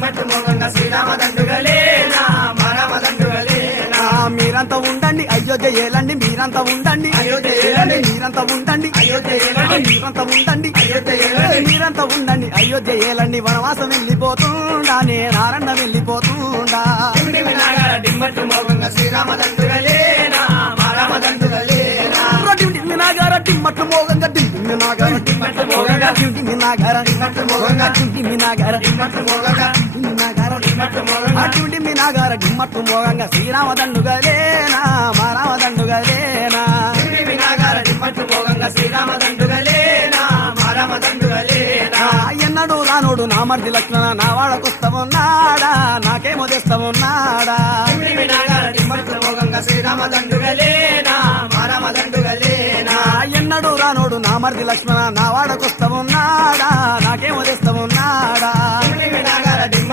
దిమ్మట్టు మోగంగా శ్రీరామ దండుగలేనా రామ దండుగలేనా. మీరంతా ఉండండి అయోధ్య ఏలండి మీరంతా ఉండండి అయోధ్య ఏలండి మీరంతా ఉండండి అయోధ్య ఏలండి మీరంతా ఉండండి అయోధ్య ఏలండి మీరంతా ఉండండి అయోధ్య ఏలండి వనవాసం వెళ్ళిపోతుండా నారన్న వెళ్ళిపోతుండా. నాగర దిమ్మట్టు మోగంగా శ్రీరామ దండుగలేనా రామ దండుగలేనా. డిండి నాగార దిమ్మట్లు మోగంగా డిండి నాగార దిమ్మట్టు మోగంగా డిండి నాగార దిమ్మట్టు మోగంగా డిండి నాగార దిమ్మట్టు మోగంగా డిండి నాగార దిమ్మట్టు మోగంగా అటువంటి మీ నాగార దిమ్మట్లు మోగంగా శ్రీరామ దండుగలేనా రామ దండుగలేనా. నాగర దిమ్మట్టు మోగంగా శ్రీరామ దండుగలేనా రామ దండుగలేనా. ఎన్నడు రానోడు నా మర్ది లక్ష్మణ నా వాడకొస్తావున్నాడా నాకేమో తెస్తావున్నాడా. నాగర దిమ్మట్టు మోగంగా శ్రీరామ దండుగలేనా రామ దండుగలేనా. ఎన్నడు రానోడు నా మర్ది లక్ష్మణ నా